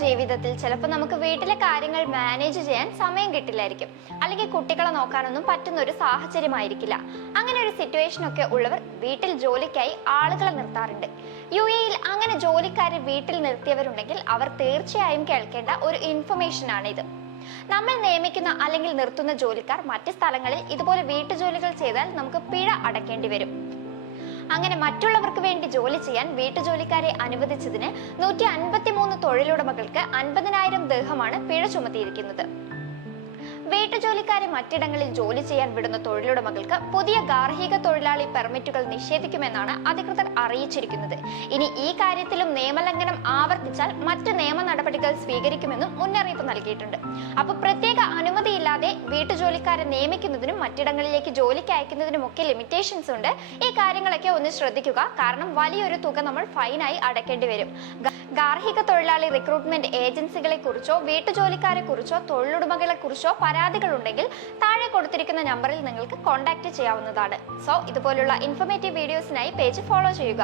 ജീവിതത്തിൽ ചിലപ്പോൾ നമുക്ക് വീട്ടിലെ കാര്യങ്ങൾ മാനേജ് ചെയ്യാൻ സമയം കിട്ടില്ലായിരിക്കും. അല്ലെങ്കിൽ കുട്ടികളെ നോക്കാനൊന്നും പറ്റുന്ന ഒരു സാഹചര്യമായിരിക്കില്ല. അങ്ങനെ ഒരു സിറ്റുവേഷൻ ഒക്കെ ഉള്ളവർ വീട്ടിൽ ജോലിക്കായി ആളുകളെ നിർത്താറുണ്ട്. യു എയിൽ അങ്ങനെ ജോലിക്കാരെ വീട്ടിൽ നിർത്തിയവരുണ്ടെങ്കിൽ അവർ തീർച്ചയായും കേൾക്കേണ്ട ഒരു ഇൻഫർമേഷൻ ആണ് ഇത് നമ്മൾ നിയമിക്കുന്ന അല്ലെങ്കിൽ നിർത്തുന്ന ജോലിക്കാർ മറ്റ് സ്ഥലങ്ങളിൽ ഇതുപോലെ വീട്ടുജോലികൾ ചെയ്താൽ നമുക്ക് പിഴ അടക്കേണ്ടി വരും. അങ്ങനെ മറ്റുള്ളവർക്ക് വേണ്ടി ജോലി ചെയ്യാൻ വീട്ടുജോലിക്കാരെ അനുവദിച്ചതിന് നൂറ്റി അൻപത്തി മൂന്ന് തൊഴിലുടമകൾക്ക് അൻപതിനായിരം ദേഹമാണ് പിഴ ചുമത്തിയിരിക്കുന്നത്. വീട്ടുജോലിക്കാരെ മറ്റിടങ്ങളിൽ ജോലി ചെയ്യാൻ വിടുന്ന തൊഴിലുടമകൾക്ക് പുതിയ ഗാർഹിക തൊഴിലാളി പെർമിറ്റുകൾ നിഷേധിക്കുമെന്നാണ് അധികൃതർ അറിയിച്ചിരിക്കുന്നത്. ഇനി ഈ കാര്യത്തിലും നിയമലംഘനം ആവർത്തിച്ചാൽ മറ്റ് നിയമ നടപടികൾ സ്വീകരിക്കുമെന്നും മുന്നറിയിപ്പ് നൽകിയിട്ടുണ്ട്. അപ്പോൾ പ്രത്യേക അനുമതിയില്ലാതെ വീട്ടുജോലിക്കാരെ നിയമിക്കുന്നതിനും മറ്റിടങ്ങളിലേക്ക് ജോലിക്ക് അയക്കുന്നതിനും ഒക്കെ ലിമിറ്റേഷൻസ് ഉണ്ട്. ഈ കാര്യങ്ങളൊക്കെ ഒന്ന് ശ്രദ്ധിക്കുക. കാരണം വലിയൊരു തുക നമ്മൾ ഫൈനായി അടയ്ക്കേണ്ടി വരും. ഗാർഹിക തൊഴിലാളി റിക്രൂട്ട്മെന്റ് ഏജൻസികളെ കുറിച്ചോ വീട്ടുജോലിക്കാരെ കുറിച്ചോ തൊഴിലുടമകളെ കുറിച്ചോ പരാതികൾ ഉണ്ടെങ്കിൽ താഴെ കൊടുത്തിരിക്കുന്ന നമ്പറിൽ നിങ്ങൾക്ക് കോൺടാക്ട് ചെയ്യാവുന്നതാണ്. സോ ഇതുപോലുള്ള ഇൻഫോർമേറ്റീവ് വീഡിയോസിനായി പേജ് ഫോളോ ചെയ്യുക.